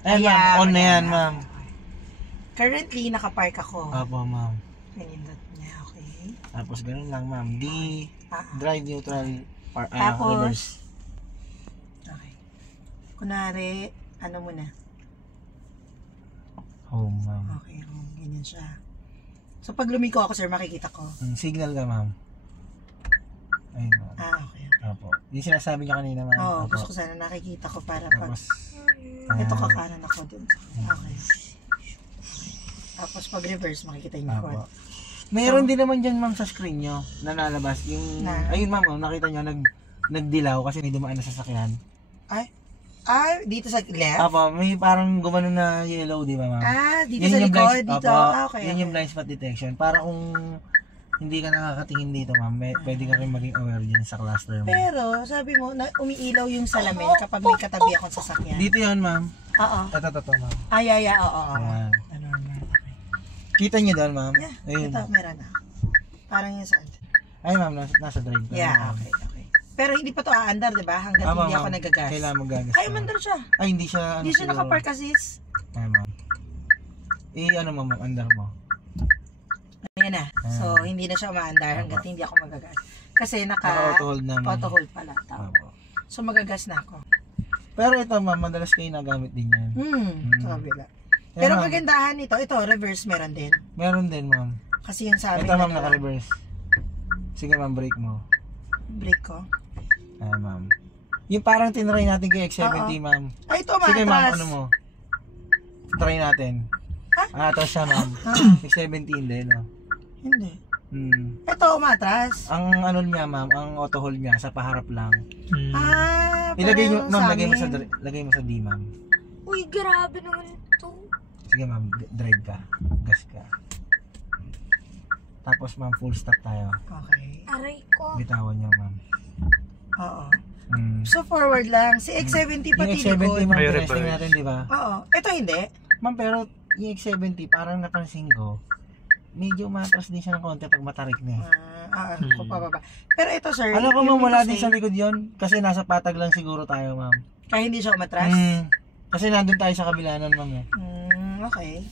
Ayan, ma'am. On na yan, ma'am. Currently, nakapark ako. Apo, ma'am. Pinindot niya, okay. Tapos ganun lang, ma'am. Drive neutral, reverse. Tapos, okay. Kunwari, ano muna? Home, ma'am. Okay, ganyan siya. So, pag lumiko ako, sir, makikita ko. Signal ka, ma'am. Ayun, ma'am. Okay. Apo. Yung sinasabi niya kanina, ma'am. Oo, Apo. gusto ko sana nakikita ko para pag... Tapos, Ito kakanan ako dun. Okay. Tapos pag reverse, makikita yung Apo. Mayroon din naman dyan, ma'am, sa screen nyo na nalabas. Yung, ayun, ma'am, nakita nyo, nagdilaw kasi may dumaan na sasakyan. Dito sa left? Apo, may parang gumano na yellow, di ba, ma'am? Dito sa likod, dito. Okay. Yun yung blind spot detection. Para kung hindi ka nakakatingin dito, ma'am, pwede ka rin maging aware dyan sa cluster, ma'am. Pero, sabi mo, umiilaw yung salamin kapag may katabi akong sasakyan. Dito yun, ma'am. Oo. Ito, ma'am. Oo. Ayan. Kita niyo doon, ma'am? Yeah, ayun. ito, meron na. Parang yung saan. Ay, ma'am, nasa drive ka. Yeah, okay. Pero hindi pa to aandar, di ba? Hanggat hindi ako nagagas. Kailangan magagas. Ay, mandar siya. Ay, hindi siya. Hindi siya nakapark kasi. Ay, ma'am. Ano, ma'am, andar mo. Ayan na. So, hindi na siya umaandar hanggat hindi ako magagas. Kasi naka-auto-hold na. Auto-hold pala. So, magagas na ako. Pero ito, ma'am, madalas kayo nagamit din yan. Sa kabila. Pero kagandahan nito, ito, reverse meron din. Meron din, ma'am. Kasi yung sabi ito, ma'am, naka-reverse. Sige, ma'am, brake mo. Brake ko? Ay, ma'am. Yung parang tinry natin kay X70, ma'am. Ay, ito, matras. Sige, ma'am, ano mo? Try natin. Atras siya, ma'am. X70 din, no? Hindi. Ito, umatras. Ang ano niya, ma'am, ang auto hold niya sa paharap lang. Ilagay mo, ma'am, lagay mo sa D, ma'am. Uy, grabe naman ito. Sige, ma'am, drive ka. Gas ka. Tapos, ma'am, full stop tayo. Okay. Aray ko. Bitawan niya, ma'am. Oo. So, forward lang. Si X70 pati yung X70, likod. ma'am, testing natin, di ba? Oo. Ito hindi. Ma'am, pero yung X70, parang napansin ko, medyo matras din siya ng konti pag matarik na. Kung pababa. Pero ito, sir. Alam ko, ma'am, wala din sa likod yon kasi nasa patag lang siguro tayo, ma'am. Kaya hindi siya umatras? Kasi nandun tayo sa kabila nun, ma'am. Okay.